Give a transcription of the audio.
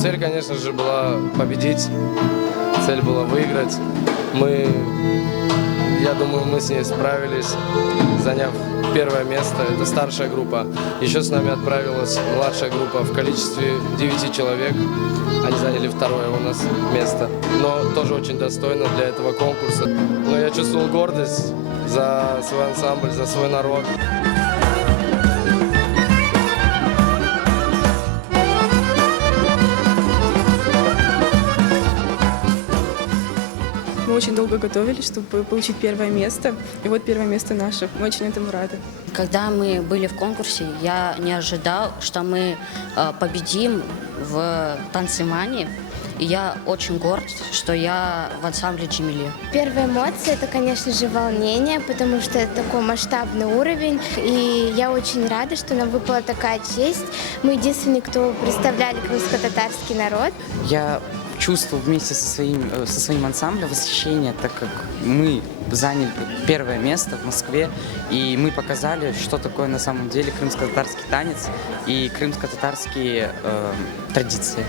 Цель, конечно же, была победить, цель была выиграть. Я думаю, мы с ней справились, заняв первое место. Это старшая группа. Еще с нами отправилась младшая группа в количестве 9 человек. Они заняли второе у нас место. Но тоже очень достойно для этого конкурса. Но я чувствовал гордость за свой ансамбль, за свой народ. Мы очень долго готовились, чтобы получить первое место. И вот первое место наше. Мы очень этому рады. Когда мы были в конкурсе, я не ожидал, что мы победим в танцемании. И я очень горд, что я в ансамбле Джемили. Первые эмоции – это, конечно же, волнение, потому что это такой масштабный уровень. И я очень рада, что нам выпала такая честь. Мы единственные, кто представляли крымско-татарский народ. Я чувствовал вместе со своим ансамблем восхищение, так как мы заняли первое место в Москве, и мы показали, что такое на самом деле крымско-татарский танец и крымско-татарские традиции.